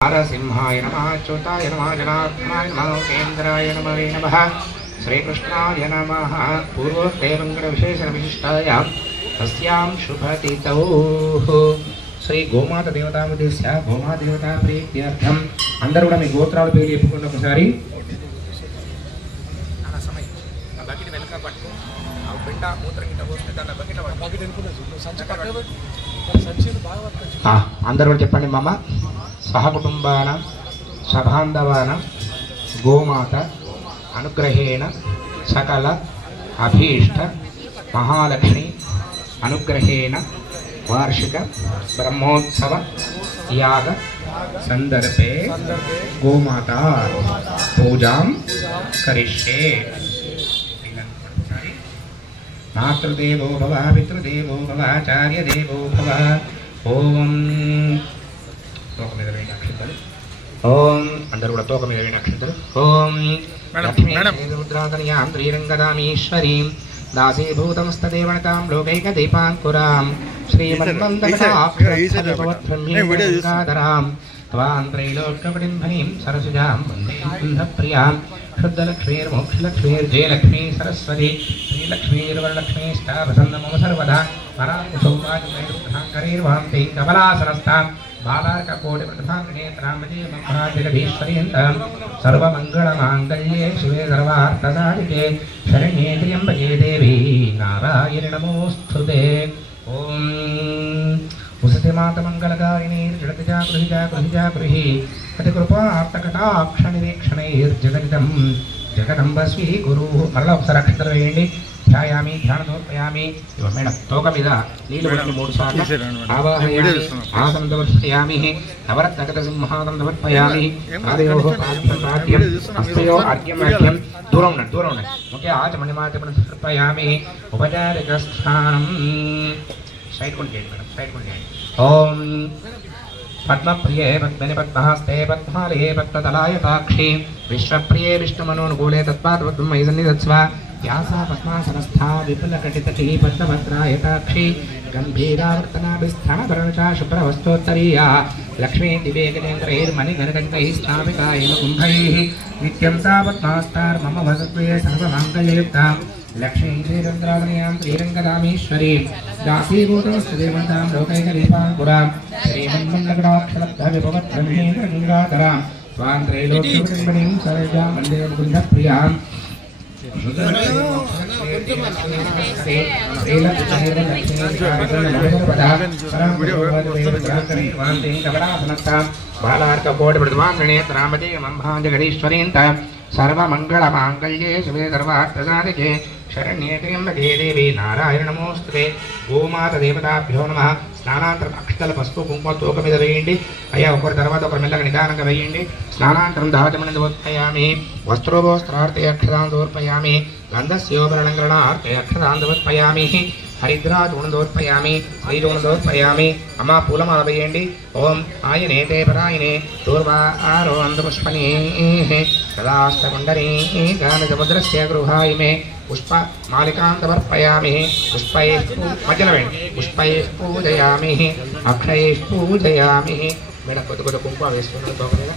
नरसिंहाय नमः अच्युताय नमः जनार्दनाय नमः केन्द्राय नमः श्रीकृष्णाय नमः पूर्वोक्तैर्मङ्गलविशेषणविशिष्टायां तस्यां शुभतिथौ श्री गोमाता देवतामुद्देश्य गोमाता देवता प्रीत्यर्थं अंदरू కూడా మీ గోత్రాల పేర్లు చెప్పుకోండి ఒకసారి అలా సమయం ఆ బకెట్ వెనక పట్టుకో ఆ బిడ్డ మూత్రం గిట్ట పోస్తే దాని బకెట్ పట్టుకో బకెట్ ఎనుకునే సంచి కట్టేది సంచిని బాగా పట్టుకో అందరూ కూడా చెప్పండి మామ सहकुटुंबानां सबान्धवानां गोमाता अनुग्रहेण सकल अभीष्ट महालक्ष्मी अनुग्रहेण वार्षिक ब्रह्मोत्सव याग संदर्भे गोमाता पूजां करिष्ये। मातृदेवो भव पितृदेवो भव आचार्यदेवो भव। ओम ओम अंदर కూడా తోక మీద అక్షంతలు ఓం లక్ష్మీ రుద్రాదన్యాం శ్రీరంగదామీశ్వరీం దాసీభూతమస్తదేవనతాం లోకైక దీపాంకురాం శ్రీమన్మందరాం త్వాం త్రైలోక్యపడింభనీం సరసుజాం వందే కుంభప్రియాం शुद्धलक्ष्मीर्मोक्षलक्ष्मीर्जयलक्ष्मी सरस्वती श्रीलक्ष्मीर्वरलक्ष्मीष्टावसन्नमम सर्वदा पराङ्कुशौवाचमैरुद्धाङ्करैर्वां कमलासनस्तां बालार्ककोटिप्रतिभाङ्गनेत्राम्बजीमहाजगदीश्वर्यन्तां सर्वमङ्गलमाङ्गल्ये शिवे सर्वार्थसाधिके शरण्ये त्र्यम्बके देवी नारायणि नमोऽस्तुते। ॐ उसते मातमङ्गलकारिणी जगतिजा गृही अतिकृपार्थकटाक्षनिरीक्षणैर्जगदिदं जगदम्ब श्रीगुरुः मरला ఒకసారి అక్షంతలు వేయండి। ధ్యాయామి ధ్యానదోర్పయామి మేడం తోక మీద నీళ్ళు పెట్టి 3 సార్లు ఆవాహయామి ఆసందవర్పయామి నవరత్నగత సింహాసం సమర్పయామి ఆదయోః పాద్యం హస్తయో అర్ఘ్యం దూరం ఉండండి ఓకే ఆచమణిమాచమణ సమర్పయామి ఉపచారిక స్థానం సైడ్ కొండి మేడం సైడ్ కొండి। ఓం पद्मप्रिये पद्मनि पद्महस्ते पद्मालये पद्मतलायताक्षी विश्वप्रिये विष्णुमनोनुकूले तत्पात् पद्ममयि सन्निधत्स्व व्यासा पद्मासनस्था विपुलकटितटी पद्मभद्रायताक्षी गम्भीरावर्तनाभिस्थानभरणचा शुभ्रवस्तोत्तरीया लक्ष्मी दिवेगनेन्द्रैर्मणिगणकङ्कैः स्थापितायेन कुम्भैः नित्यं सा पद्मास्तार्मम वसत्वये सर्वमाङ्गल्ययुक्ता लक्ष्मी श्रीरङ्गराधन्यां श्रीरङ्गदामीश्वरी दासीभूतमस्तदेवतां लोकैकदीपाङ्कुरां श्रीमन्मन्दकटाक्षलब्धविभवद्ब्रह्मेन्द्रगङ्गाधरां त्वां त्रैलोक्यविडम्बनीं सरोजां वन्दे मुकुन्दप्रियां। बालार्ककोटिप्रतिभाङ्गनेत्राम्बजीमहाजगदीश्वरीं सर्वमङ्गलमाङ्गल्ये शिवे सर्वार्थसाधिके शरण्ये त्र्यम्बके देवी नारायणि नमोऽस्तुते। गोमाता देवताभ्यो नमः। స్నానాంతరం అక్షతల పసుపు కుంకుమ తోక మీద వేయండి అయ్యా ఒకరి తర్వాత ఒకరు మెల్లగా నిదానంగా వేయండి। స్నానాంతరం దావచమణి సమర్పయామి వస్త్రోపవస్త్రార్థే అక్షతాన్ సమర్పయామి గంధస్యోపరణంకరణార్థే అక్షతాన్ సమర్పయామి హరిద్రాచూర్ణం సమర్పయామి శ్రీచూర్ణం సమర్పయామి అమ్మ పూలమాల వేయండి। ఓం ఆయనేతే పరాయణే దూర్వారో అందపుష్పనీ సదాస్తకుండరీ గానసముద్రస్య గృహాయ మే पुष्प मालिकां समर्पयामि पुष्पैः पुष्पैः पूजयामि अक्षयैः पूजयामि। मेडम కొద్ది కుంకుమ వేసుకున్నాను తోక మీద।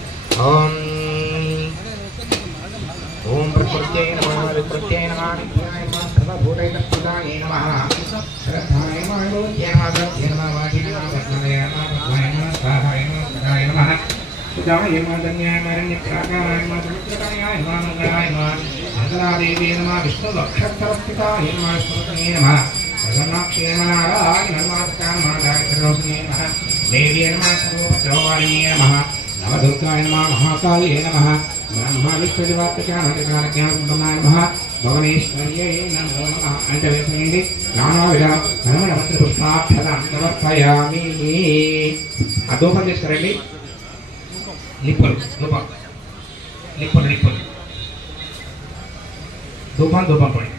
ఓం ప్రకృత్యై నమః వికృత్యై నమః నిత్యాయ నమః సర్వభూతైకస్థితాయ నమః శ్రద్ధాయ నమః యోగ్యాయ నమః సత్యాయ నమః వాచినాయ నమః పద్మాయ నమః పద్మాయ నమః స్వాహాయ నమః సదాయ నమః సుజాయ నమః ధన్యాయ నమః రణ్యక్షాకాయ నమః సముద్రకాయ నమః మంగళాయ నమః देवी नमः विष्णुवक्षस्थलस्थिताय नमः स्मृतये नमः प्रसन्नाक्षे नमः नारायण नमः माताक्षरोस्मे नमः देवी नमः सर्वोपद्रवारिणे नमः नवदुर्गाय नमः महाकाल्ये नमः ब्रह्मा विष्णुदेवात्मज्ञानज्ञानसम्पन्नाय नमः भुवनेश्वर्यै नमो नमः अन्तवेशयन्ति नानाविध धर्मपुष्पाक्षतां समर्पयामि। अधोपं తీసుకురండి నిప్పులు धूपम पड़ी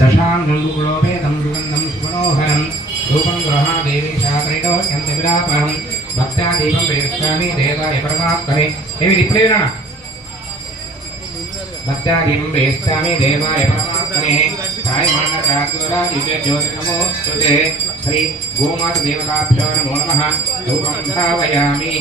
दशांगं गुणोपेदं सुगन्धं सुमनोहरं रूपं ग्रहा देवी शात्रैलोक्यं भक्त्या दीपं प्रेरयामि देवाय परमात्मने देवी इప్పుడే भक्त्यादिं वेष्टामि देवाय परमात्मने सायमानकातुरा दिव्यज्योतिर्नमोस्तुते श्री गोमाता देवताभ्यो नमो नमः धूपं स्थापयामि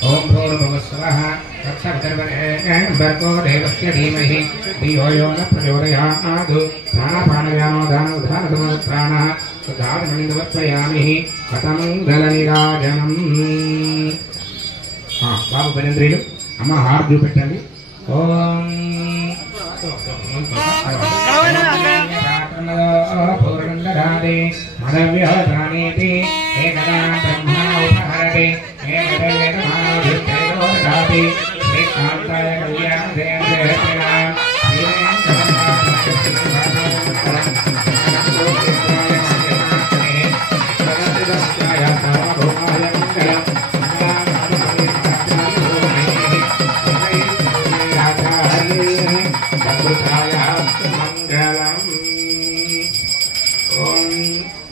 ओम भूर्भुवस्सुवः तत्सवितुर्वरेण्यं देवस्य धीमहि धियो यो न प्रचोदयात् प्राणपानव्यानो दानोदानसमनुप्राणः सुधारमणिवत्वयामि कथमङ्गलनिराजनम् बाबु भजन्द्रीलु अम्म हार्ट చూపెట్టండి ఓం పూర్ణందరాదే మదవ్యవధానేతి ఏకదా బ్రహ్మా ఉపహరతి ఏకదేవమానోధిష్టయోదాతి శ్రీకాంతాయ కళ్యాణదేవదేవతేన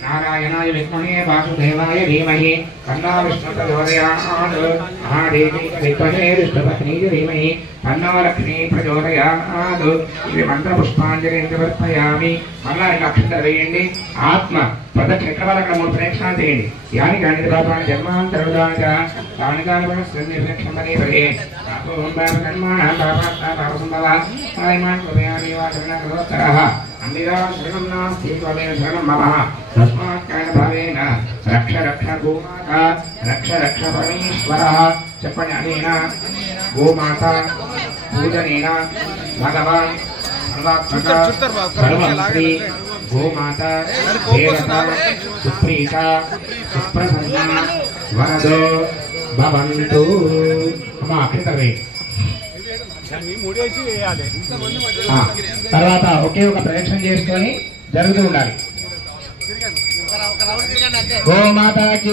नारायणाय विद्महे वासुदेवाय धीमहि तन्नो विष्णुः प्रचोदयात् महादेवी विद्महे विष्णुपत्नी धीमहि तन्नो लक्ष्मी प्रचोदयात् इति मंत्रपुष्पांजलिं समर्पयामि मल्ला अक्षंतలు వేయండి ఆత్మ ప్రదక్షిణవలక మూడు ప్రేక్షణ చేయండి యాని గాని పాపాన జన్మాంతరుదాచ తాని గాని సంనిప్రేక్షణమని పడే ఓం కర్మాణ పాపసంభవ ఆయమాన్ కృపయామి వాచన కరోత్తరః అంబిరా శరణం నాస్తి త్వమేవ శరణం మమ తస్మాత్ కారణ భావేన రక్ష రక్ష గోమాతా రక్ష రక్ష పరమేశ్వరః చెప్పండి అనేన గోమాత పూజనేన భగవాన్ సర్వాత్మక సర్వమంత్రి గోమాతా దేవతా సుప్రీత సుప్రసన్న వరదో భవంతు అమ్మా అక్షంతలు తర్వాత ఒకే ఒక ప్రదక్షిణ చేసుకొని జరుగుతూ ఉండాలి గోమాతా की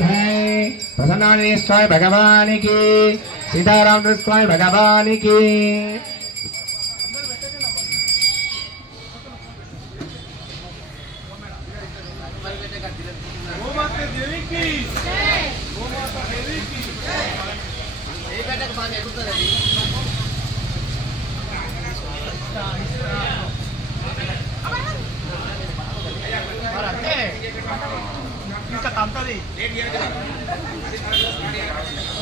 जय प्रसन्नानंद स्वामी भगवान की सीताराम स्वामी भगवान की गोमाता देवी की गोमाता देवी की ये बैठक बात है ఇంకా తంతది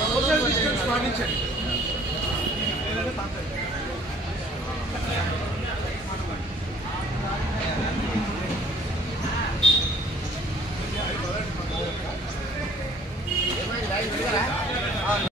సోషల్ డిస్టెన్స్ పాటించండి ఏదైనా తంతది ఏమైంది రైట్